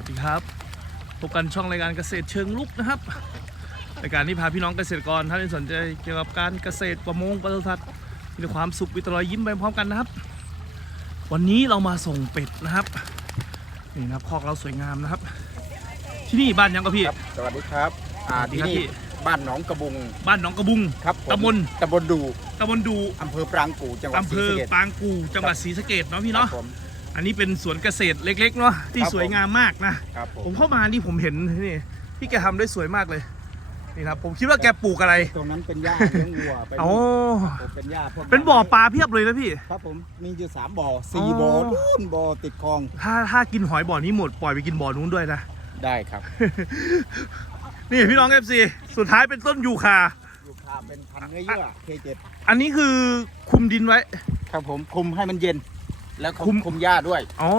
วัสดีครับพบกันช่องรายการเกษตรเชิงลุกนะครับรายการที่พาพี่น้องเกษตรกรท่านที่สนใจเกี่ยวกับการเกษตรประมงปศุสัตว์มีแต่ความสุขมีแตรอยยิ้มไปพร้อมกันนะครับ วันนี้เรามาส่งเป็ดนะครับนี่นะครับคอกเราสวยงามนะครับ ที่นี่บ้านยังกะพี่ ครับสวัสดีครับอ่าสวัสดีที่ครับนี่พี่ บ้านหนองกระบุงบ้านหนองกระบุง ครับผมตำบล ตำบลดูตำบลดูอำเภอปรางกู่จังหวัดอำศเภรีอสะเกษปางกูจังหวัดศรีสะเกดเนาะพี่ครัเนาะบผม อันนี้เป็นสวนเกษตรเล็ก ๆ เนาะที่ครับผมสวยงามมากนะครับผผมมเข้ามานี่ผมเห็นนี่พี่แกทำได้สวยมากเลยนี่ครับผมคิดว่าแกปลูกอะไรตรงนั้นเป็นหญ้าเลี้ยงวัวเป็นโอ้เป็นหญ้าพวกเป็นบ่อปลาเพียบเลยนะพี่ ครับผมมีอยู่สามบ่อสี่อ๋อ บ่อนู่นบ่อติดคลองถ้าถ้ากินหอยบ่อนี้หมดปล่อยไปกินบ่อนู้นด้วยนะ ได้ครับนี่พี่น้องเอฟซีสุดท้ายเป็นต้นยูคาอยู่คาเป็นพันเนื้อเยื่อ K7 อันนี้คือคุมดินไว้ ครับผมคุมให้มันเย็น แล้วคุคุม มคุมหญ้าด้วยอ๋อ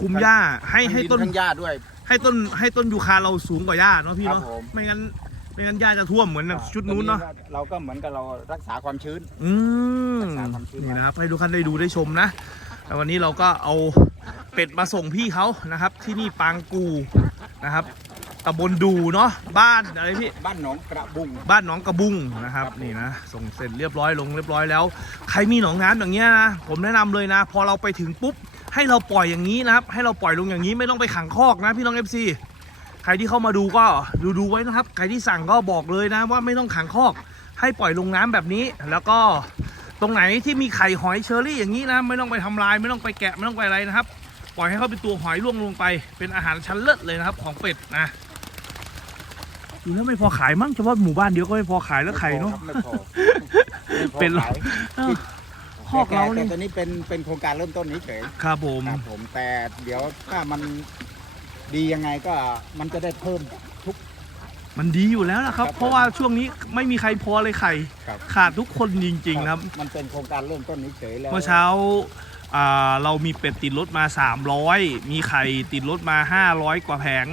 คุมหญ้าให้ให้ทั้งดิต้นทั้งหญ้าด้วย ให้ต้นให้ต้นยูคาเราสูงกว่าหญ้าเนาะพี่ครับเนาะผม ไม่งั้นไม่งั้นหญ้าจะท่วมเหมือนชุดนู้นเนาะตรงเราก็เหมือนกับเรารักษาความชื้น อืมรักษาความชื้นไว้ นี่นะครับให้ทุกท่านได้ดูได้ชมนะแล้ววันนี้เราก็เอาเป็ดมาส่งพี่เขานะครับ ที่นี่ปางกูนะครับ ตำบลดูเนาะบ้านอะไรพี่บ้านหนองกระบุงบ้านหนองกระบุงนะครับครับนี่นะส่งเสร็จเรียบร้อยลงเรียบร้อยแล้ว ใครมีหนองน้ำอย่างเงี้ยนะผมแนะนำเลยนะ พอเราไปถึงปุ๊บให้เราปล่อยอย่างนี้นะครับให้เราปล่อยลงอย่างนี้ไม่ต้องไปขังคอกนะพี่น้องเอฟซีใครที่เข้ามาดูก็ดูดูไว้นะครับ ใครที่สั่งก็บอกเลยนะว่าไม่ต้องขังคอก ให้ปล่อยลงน้ำแบบนี้ แล้วก็ตรงไหนที่มีไข่หอยเชอรี่อย่างนี้นะไม่ต้องไปทำลาย ไม่ต้องไปแกะไม่ต้องไปอะไรนะครับ ปล่อยให้เขาเป็นตัวหอยล่วงลงไปเป็นอาหารชั้นเลิศเลยนะครับของเป็ดนะ ดูแล้วไม่พอขายมั้งเฉพาะหมู่บ้านเดียวก็ไม่พอขายแล้วไข่เนาะ ไม่พอไม่พอเป็นขายเออคอกเราแต่นี่แต่ตอนนี้เป็นเป็นโครงการเริ่มต้นเฉยครับผม ๆครับผมแต่เดี๋ยวถ้ามันดียังไงก็มันจะได้เพิ่มทุก มันดีอยู่แล้วนะครับ ครับเพราะว่าช่วงนี้ไม่มีใครพอเลยไข่ ครับ ขาดทุกคนจริงๆนะครับ มันเป็นโครงการเริ่มต้นเฉยๆแล้ว เมื่อเช้าอ่าเรามีเป็ดติดรถมา 300 มีไข่ติดรถมา 500 กว่าแผง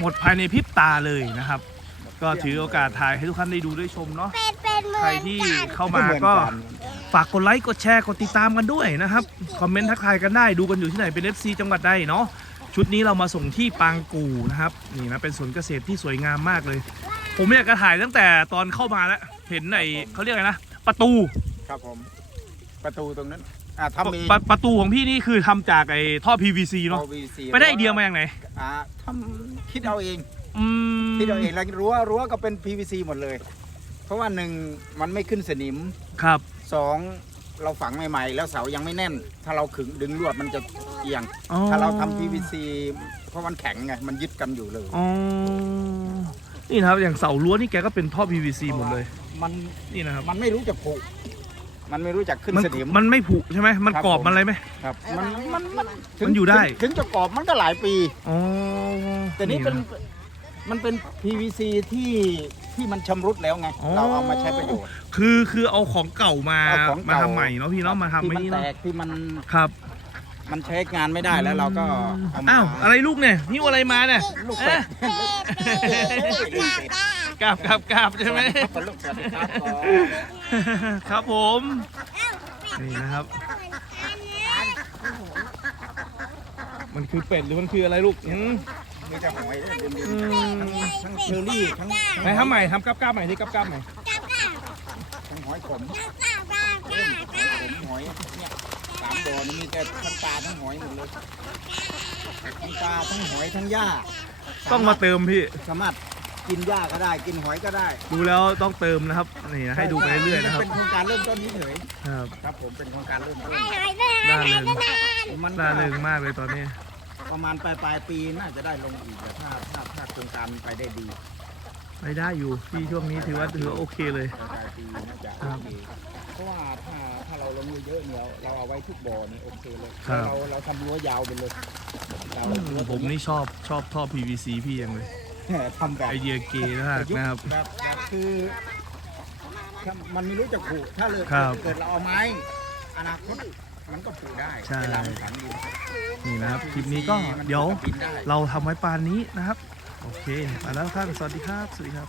หมดภายในพริบตาเลยนะครับ ก็ถือโอกาสถ่ายให้ทุกท่านได้ดูได้ชมเนาะเป็นเป็นเหมืใครอนที่กันเข้าไม่มาเหมือนก็กันฝากกดไลค์กดแชร์กดติดตามกันด้วยนะครับคอมเมนต์ทักทายกันได้ดูกันอยู่ที่ไหนเป็น FC จังหวัดใดเนาะชุดนี้เรามาส่งที่ปางกูนะครับนี่นะเป็นสวนเกษตรที่สวยงามมากเลย ผมอยากจะถ่ายตั้งแต่ตอนเข้ามาแล้ว เห็นในเขาเรียกอะไรนะประตู ครับผม ประตูตรงนั้น อ่าถ้ามีปะประตูของพี่นี่คือทำจากไอ้ท่อ PVC เนาะ VC ไปได้ไอเดียมาอย่างไหน อ่าทำคิดเอาเอง อืม คิดเอาเองแล้วรั้วรั้วก็เป็น PVC หมดเลย เพราะว่าหนึ่งมันไม่ขึ้นสนิมครับ สองเราฝังใหม่ๆ แล้วเสายังไม่แน่น ถ้าเราขึงดึงลวดมันจะเอียง อ๋อ ถ้าเราทำ PVC เพราะมันแข็งไงมันยึดกันอยู่เลย อ๋อนี่นะครับอย่างเสารั้วนี่แกก็เป็นท่อ PVC หมดเลยมันนี่นะครับมันไม่รู้จักผูกมันไม่รู้จักขึ้นมันสนิม มันไม่ผุใช่ไหมมันครับกรอบผม มันอะไรไหม ครับมันมันมันถึงมันอยู่ได้ถึงถึงจะกรอบมันก็หลายปี อ๋อแต่นี่เป็นะ มันเป็น PVC ที่ที่มันชำรุดแล้วไง อ๋อ เราเอามาใช้ประโยชน์ คือคือเอาของเก่ามาเอาของมาเก่าทำใหม่เนาะพี่เนาะมาทำที่ไอ้มันนี่แตเนาะกที่มันครับมันใช้งานไม่ได้แล้วเราก็เอามาอ้าวอะไรลูกเนี่ยนี่อะไรมาเนี่ยลูกเป็ดกราบกราบกราบใช่ไหม เป็นลูกเป็ดครับผม ครับผมนี่นะครับ มันคือเป็ดหรือมันคืออะไรลูกอืม มีแต่หอยเดิมๆทั้งเชอรี่ทั้งไหนทำใหม่ทำกราบกราบใหม่ที่กราบกราบใหม่ทั้งหอยขมขมหอยเนี่ยสามบ่อนี่มีแต่ทั้งปลาทั้งหอยหมดเลยทั้งปลาทั้งหอยทั้งหญ้าต้องมาเติมพี่ สามารถกินหญ้าก็ได้ กินหอยก็ได้ดูแล้วต้องเติมนะครับนี่นะให้ดูไปเรื่อยๆนะครับเป็นโครงการเริ่มต้นเฉยครับ ครับผมเป็นโครงการเริ่มต้นน่าเริงมันน่าเริงมากเลยตอนนี้ ประมาณปลายปลายๆปีน่าจะได้ลงอีกแต่ถ้าถ้าถ้าโครงการไปได้ดีไม่ได้อยู่พี่ช่วงนี้ถือว่าถือว่าโอเคเลยปลายๆปีน่าจะครัโอบเคเพราะว่าถ้าถ้าเราลงเยอะๆเนี่ยเราเอาไว้ทุกบ่อนี่โอเคเลยครับ เราเราทำรั้วยาวไปเลยเราอืมรั้วผมนี่ชอบชอบท่อ PVC พี่ยังเลยทำแบบ ไอเดียเก๋มากนะครับ แบบแบบคือถ้ามันไม่รู้จะผูกถ้าเลยครับ เกิดเราเอาไม้ อนาคต มันก็ผูกได้ใช่ เวลามันฝังดินนี่นะครับคลิปนี้ก็เดี๋ยวมันก็บินได้ เราทำไว้ปานนี้นะครับ โอเคไปแล้วท่านสวัสดีครับ สวัสดีครับ